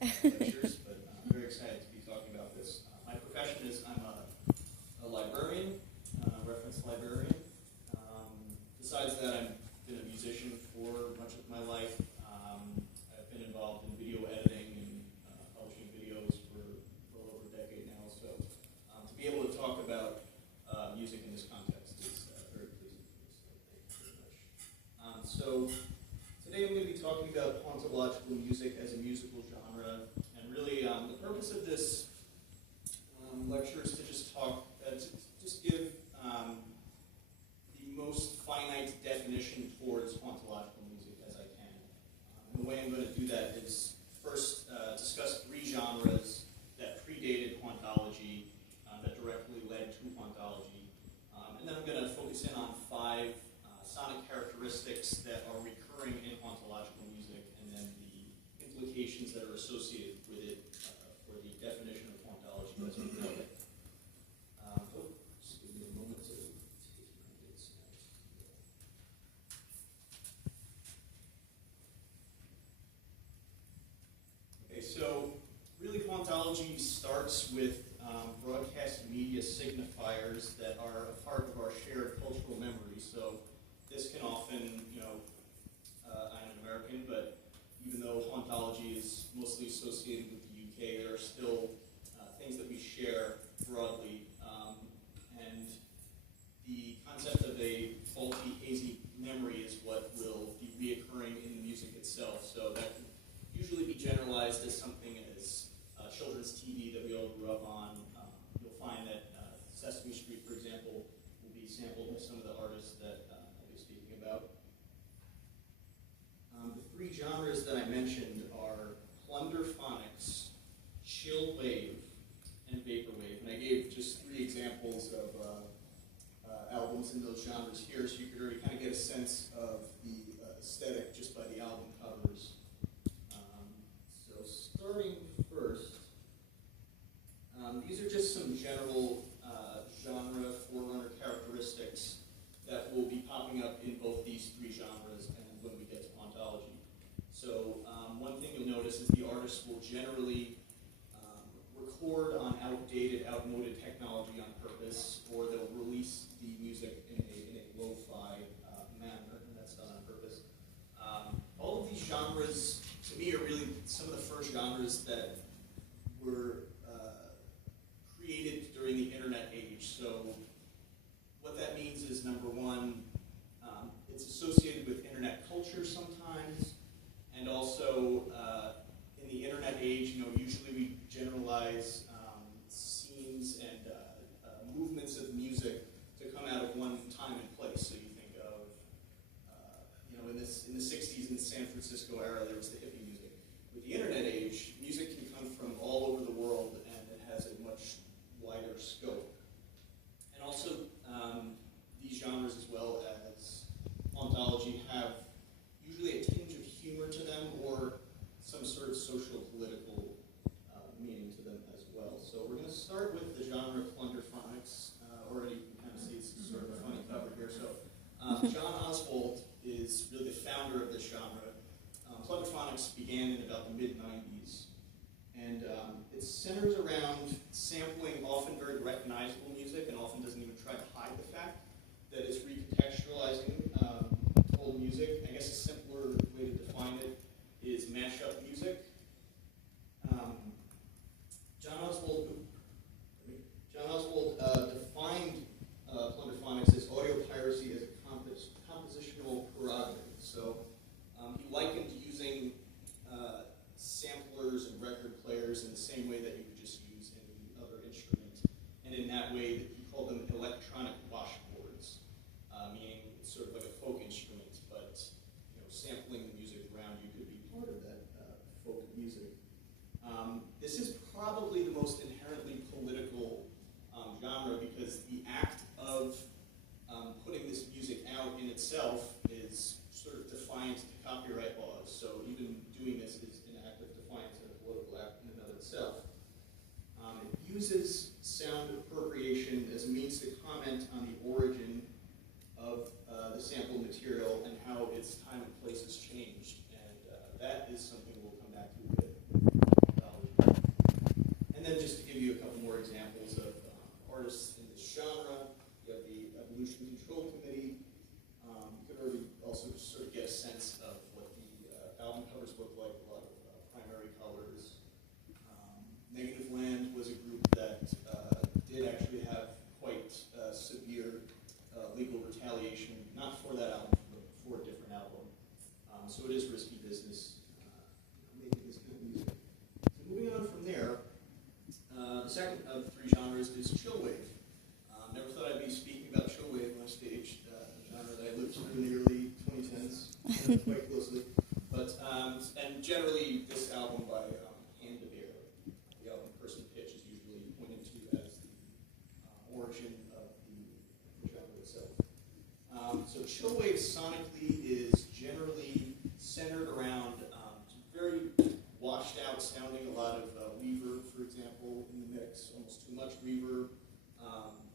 lectures, but I'm very excited to be talking about this. My profession is I'm a librarian, reference librarian. Besides that, I've been a musician for much of my life. I've been involved in video editing and publishing videos for well over a decade now. So to be able to talk about music in this context is very pleasing for me. So thank you very much. So today I'm going to be talking about hauntological music as a musical genre, and really the purpose of this lecture is to just talk, just give the most finite definition towards hauntological music as I can. And the way I'm going to do that is first discuss three genres that predated hauntology, that directly led to hauntology, and then I'm going to focus in on five sonic characteristics that are recurring in hauntological music, and then the implications that are associated with it for the definition of hauntology as we know it. Just give me a moment to take my notes. Okay, so really hauntology starts with broadcast media signifiers that are a part of our shared cultural memory. So this can often, I'm an American, but even though hauntology is mostly associated with the UK, there are still things that we share broadly. And the concept of a faulty, hazy memory is what will be reoccurring in the music itself. So that can usually be generalized as something as children's TV that we all grew up on. You'll find that Sesame Street, for example, will be sampled by some of the artists that I'll be speaking about. The three genres that I mentioned are plunderphonics, chill wave, and vaporwave. And I gave just three examples of albums in those genres here, so you could already kind of get a sense of the aesthetic just by the album covers. So starting first, these are just some general genre forerunner characteristics that will be popping up in both these three genres and when we get to hauntology. So one thing you'll notice is the artists will generally record on outmoded technology on purpose, or they'll release the music in a lo-fi manner, and that's done on purpose. All of these genres, to me, are really some of the first genres that were created during the internet age. So what that means is, number one, it's associated with internet culture sometimes, and also in the internet age, usually we generalize scenes and movements of music to come out of one time and place. So you think of, in the 60s in the San Francisco era, there was the hippie music. With the internet age, music can come from all over the world, and it has a much wider scope. And also, these genres, as well as hauntology, have usually a tinge of humor to them, or some sort of social political meaning to them as well. So we're going to start with the genre plunderphonics. Already you can kind of see it's sort of a funny cover here. So John Oswald is really the founder of this genre. Plunderphonics began in about the mid-90s, and it centers around sampling often very recognizable music, and often doesn't even try to hide the fact that it's recontextualizing old music. I guess a simpler way to define it is mashup music. John Oswald defined plunderphonics as audio piracy as a compositional prerogative. So he likened using samplers and record players in the same way that you would just use any other instrument. And in that way, he called them electronic washboards, meaning it's sort of like a folk instrument, but sampling the music around you could be part of that folk music. This is probably the most inherently political genre, because the act of putting this music out in itself is sort of defiant to copyright laws. So even doing this is an act of defiance and a political act in and of itself. It uses sound appropriation as a means to comment on the origin of the sampled material and how its time and place has changed. And that is something we'll come back to a bit. quite closely. But, and generally, this album by Hand of Air, the album person pitch is usually pointed to as the origin of the genre itself. So chillwave sonically is generally centered around very washed out sounding, a lot of reverb, for example, in the mix, almost too much reverb.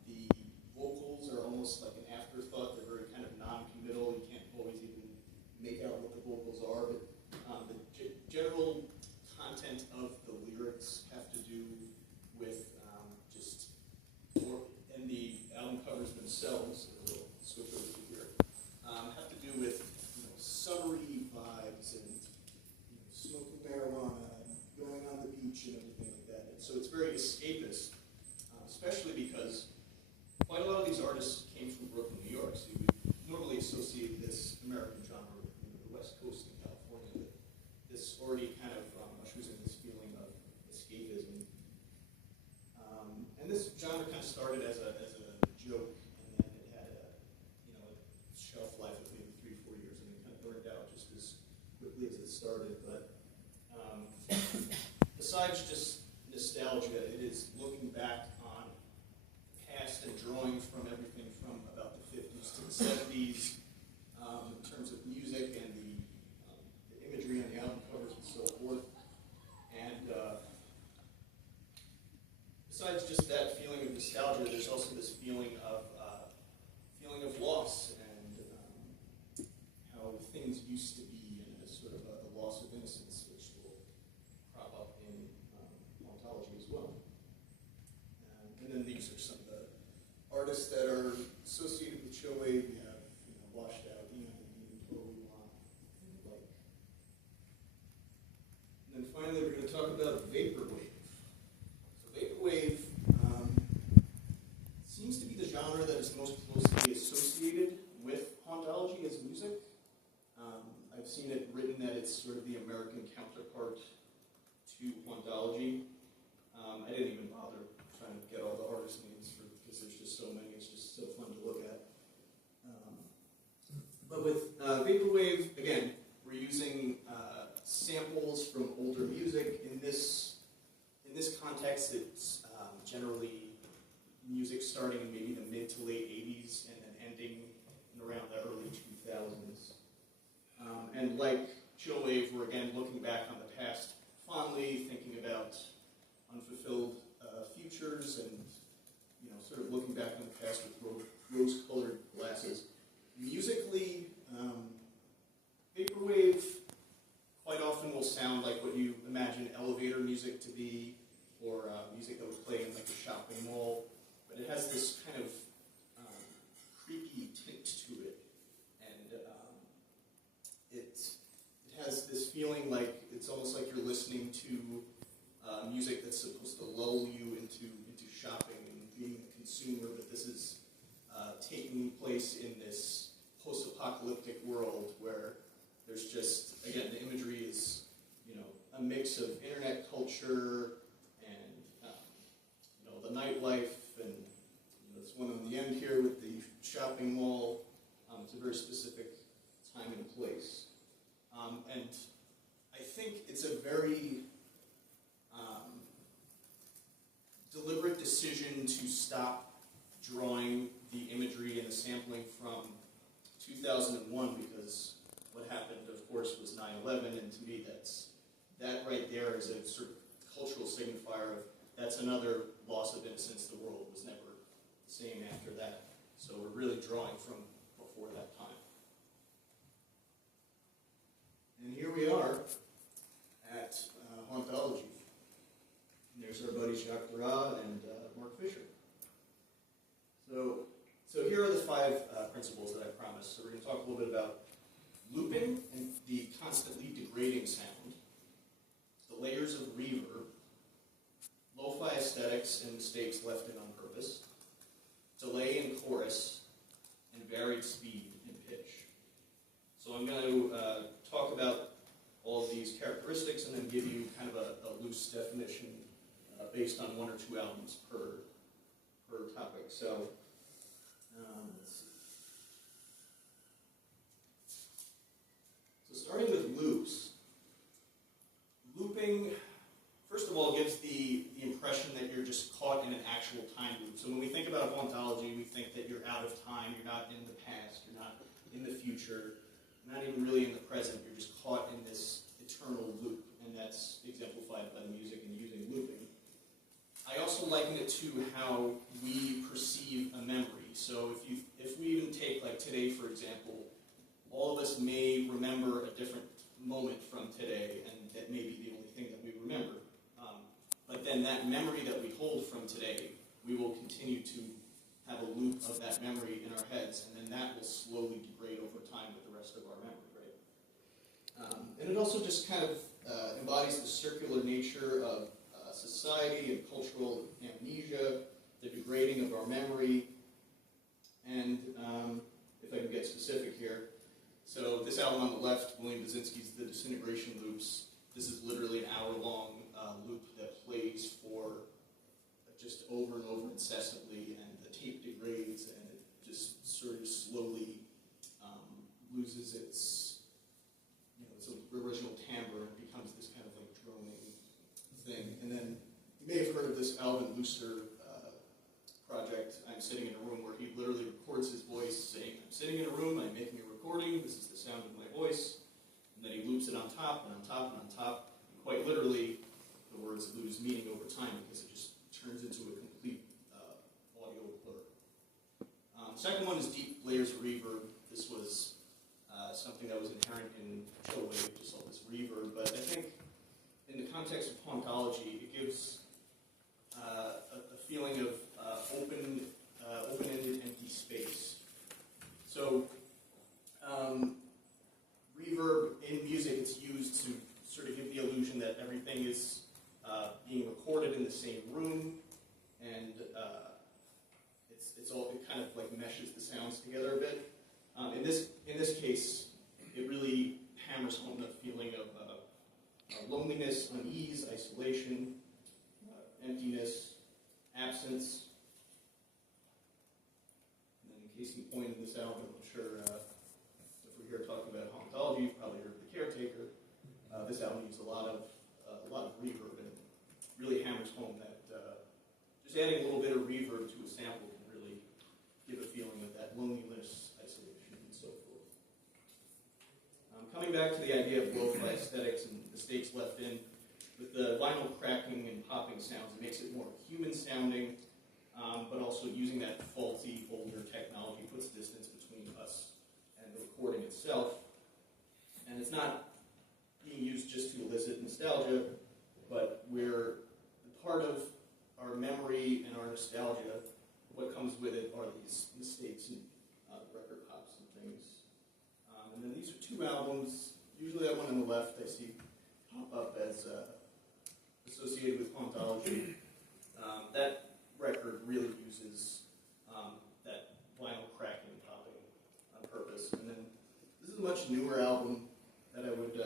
The vocals are almost like an afterthought. They're very kind of non-committal. You can't always even make out what the vocals are, but the general content of the lyrics have to do with just, and the album covers themselves, a little switch over to here, have to do with summery vibes and smoking marijuana and going on the beach and everything like that. And so it's very escapist, especially because quite a lot of these artists came from Brooklyn, New York, so you would normally associate this American genre with the West Coast in California. This already kind of ushers in this feeling of escapism. And this genre kind of started as a joke, and then it had a shelf life of maybe 3-4 years, and then kind of burned out just as quickly as it started. But besides just nostalgia, it is looking back on the past and drawing from everything from about the 50s to the 70s in terms of music and the imagery on the album covers and so forth. And besides just that feeling of nostalgia, there's also this feeling of loss and how things used to be, and a sort of the loss of innocence, which will crop up in Hauntology as well. And then these are some of the artists that are associated with chillwave. You have Washed Out, Totally Blonde, and the like. And then finally, we're going to talk about vaporwave. So vaporwave seems to be the genre that is most closely associated with hauntology as music. I've seen it written that it's sort of the American counterpart to hauntology. I didn't even bother trying to get all the artist names because there's just so many. It's just so fun to look at. But with vaporwave, again, we're using samples from older music. In this context, it's generally music starting in maybe the mid to late 80s and then ending in around the early 2000s. And like chillwave, we're again looking back on the past fondly, thinking about unfulfilled futures, and sort of looking back on the past with rose-colored glasses. Musically, vaporwave quite often will sound like what you imagine elevator music to be, or music that would play in like a shopping mall, but it has this kind of creepy tint to it, and it has this feeling like it's almost like you're listening to music that's supposed to lull you into shopping and being a consumer, but this is taking place in this post-apocalyptic world where there's just, again, the imagery is, a mix of internet culture and, the nightlife, and there's one on the end here with the shopping mall. It's a very specific time and place. And I think it's a very deliberate decision to stop drawing the imagery and the sampling from 2001, because what happened, of course, was 9/11, and to me that right there is a sort of cultural signifier of that's another loss of innocence. The world was never the same after that. So we're really drawing from before that time. And here we are at Hauntology. And there's our buddy Jacques Barras and Mark Fisher. So here are the 5 principles that I promised. So we're going to talk a little bit about looping and the constantly degrading sound, the layers of reverb, lo-fi aesthetics and mistakes left in on purpose, delay in chorus, and varied speed and pitch. So I'm going to talk about all of these characteristics and then give you kind of a loose definition based on 1 or 2 albums per topic. So let's see. about hauntology, we think that you're out of time, you're not in the past, you're not in the future, not even really in the present, you're just caught in this eternal loop, and that's exemplified by the music and using looping. I also liken it to how we perceive a memory. So if we even take like today, for example, all of us may remember a different moment from today, and that may be the only thing that we remember. But then that memory that we hold from today, we will continue to have a loop of that memory in our heads, and then that will slowly degrade over time with the rest of our memory, right? And it also just kind of embodies the circular nature of society and cultural amnesia, the degrading of our memory, and if I can get specific here, so this album on the left, William Basinski's The Disintegration Loops, this is literally an hour-long loop that plays for just over and over incessantly, and the tape degrades, and it just sort of slowly loses its original timbre and becomes this kind of like droning thing. And then you may have heard of this Alvin Lucer project. I'm sitting in a room where he literally records his voice saying, I'm sitting in a room, I'm making a recording, this is the sound of my voice, and then he loops it on top and on top and on top, and quite literally the words lose meaning over time because it just turns into a complete audio blur. Second one is deep layers of reverb. This was something that was inherent in chillwave, just all this reverb, but I think in the context of hauntology, it gives a feeling of open-ended empty space. So reverb in music, it's used to sort of give the illusion that everything is being recorded in the same room, and it kind of like meshes the sounds together a bit. In this case, it really hammers home the feeling of loneliness, unease, isolation, emptiness, absence. And then, in case in point in this album, I'm sure if we're here talking about hauntology, you've probably heard The Caretaker. This album uses a lot of reverb, and really hammers home that just adding a little bit of reverb to a sample can really give a feeling of that loneliness, isolation, and so forth. Coming back to the idea of lo-fi aesthetics and mistakes left in, with the vinyl cracking and popping sounds, it makes it more human sounding, but also using that faulty, older technology puts distance between us and the recording itself. And it's not being used just to elicit nostalgia, but we're part of our memory and our nostalgia. What comes with it are these mistakes and record pops and things. And then these are two albums. Usually that one on the left I see pop up as associated with hauntology. That record really uses that vinyl cracking and popping on purpose. And then this is a much newer album that I would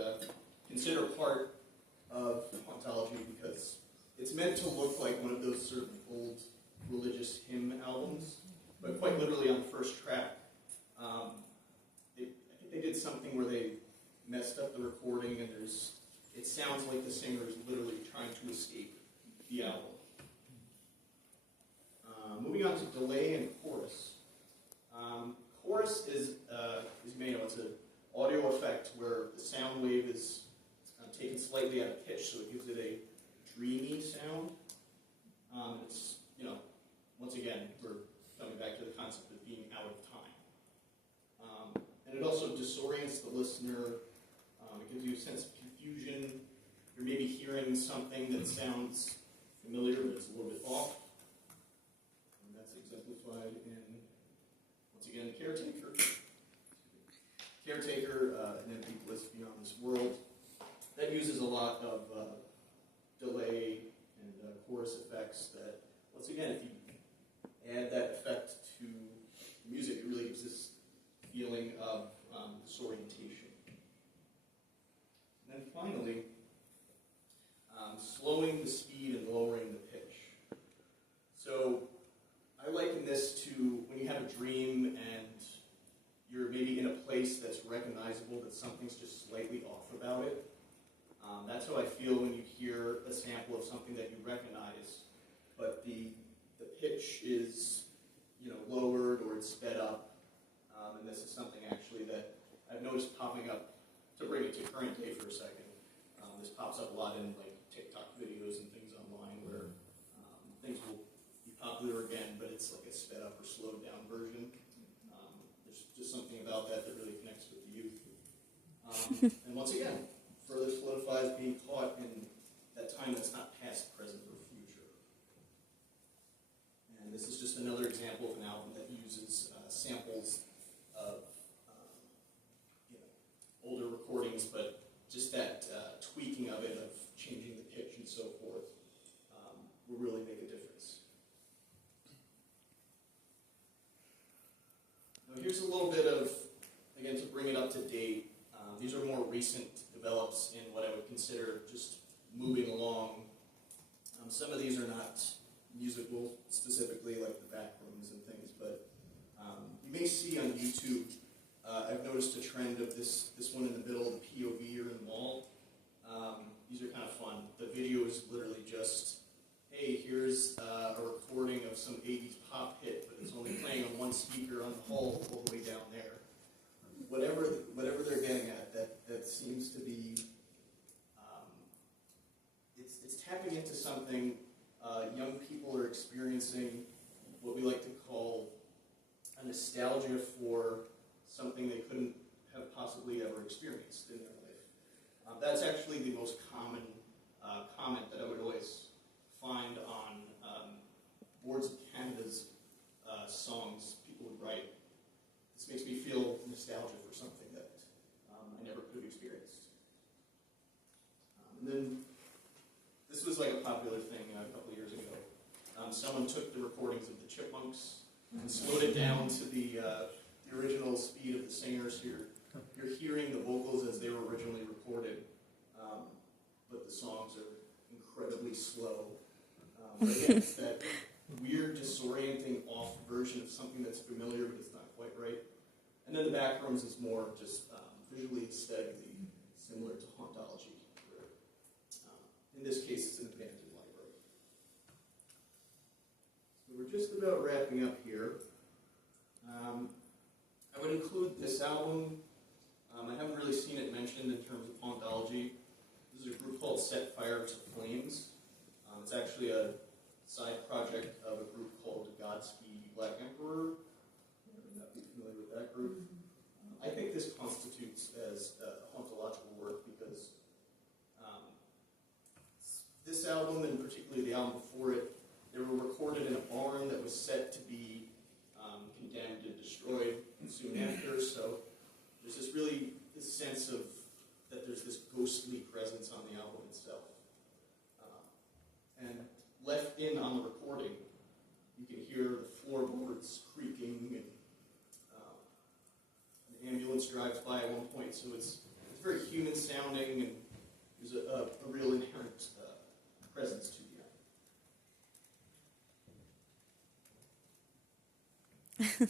consider part of hauntology because it's meant to look like one of those sort of old religious hymn albums, but quite literally on the first track, I think they did something where they messed up the recording, and it sounds like the singer is literally trying to escape the album. Moving on to delay and chorus. Chorus is you may know, it's an audio effect where the sound wave is taken slightly out of pitch, so it gives it a dreamy sound. It's, once again, we're coming back to the concept of being out of time. And it also disorients the listener. It gives you a sense of confusion. You're maybe hearing something that sounds familiar, but it's a little bit off. And that's exemplified in, once again, Caretaker. Caretaker, An Empty Bliss Beyond This World. That uses a lot of delay and chorus effects that, once again, if you add that effect to the music, it really gives this feeling of disorientation. And then finally, slowing the speed and lowering the pitch. So I liken this to when you have a dream and you're maybe in a place that's recognizable, but something's just slightly off about it. That's how I feel when you hear a sample of something that you recognize, but the pitch is lowered or it's sped up. And this is something actually that I've noticed popping up, to bring it to current day for a second. This pops up a lot in like TikTok videos and things online where things will be popular again, but it's like a sped up or slowed down version. There's just something about that that really connects with the youth. And once again, further solidifies being caught in that time that's not past, present, or future. And this is just another example of an album that uses samples of older recordings, but just that tweaking of it, of changing the pitch and so forth, will really make a difference. Now here's a little bit of, again, to bring it up to date. These are more recent develops in what I would consider just moving along. Some of these are not musical specifically, like the back rooms and things, but you may see on YouTube, I've noticed a trend of this one in the middle, the POV or in the wall. These are kind of fun. The video is literally just, hey, here's a recording of some 80s pop hit, but it's only playing on one speaker on the hall all the way down there. Whatever they're getting at, that seems to be, it's tapping into something young people are experiencing, what we like to call a nostalgia for something they couldn't have possibly ever experienced in their life. That's actually the most common comment that I would always find on Boards of Canada's songs people would write. This makes me feel nostalgia for something that I never could have experienced. And then, this was like a popular thing a couple of years ago. Someone took the recordings of the Chipmunks and slowed it down to the original speed of the singers here. You're hearing the vocals as they were originally recorded, but the songs are incredibly slow. But again, it's that weird, disorienting, off version of something that's familiar, but it's not quite right. And then the back rooms is more just visually, aesthetically similar to Hauntology, where in this case it's an abandoned library. So we're just about wrapping up here. I would include this album. I haven't really seen it mentioned in terms of Hauntology. This is a group called Set Fire to Flames. It's actually a side project of a group called Godspeed Black Emperor. You may not be familiar with that group. I think this constitutes as hauntological work because this album, and particularly the album before it, they were recorded in a barn that was set to be condemned and destroyed soon after. So there's this sense of that there's this ghostly presence on the album itself. And left in on the recording, you can hear the floorboards creaking, and an ambulance drives by at one point. So it's very human sounding, and there's a real inherent presence to the album.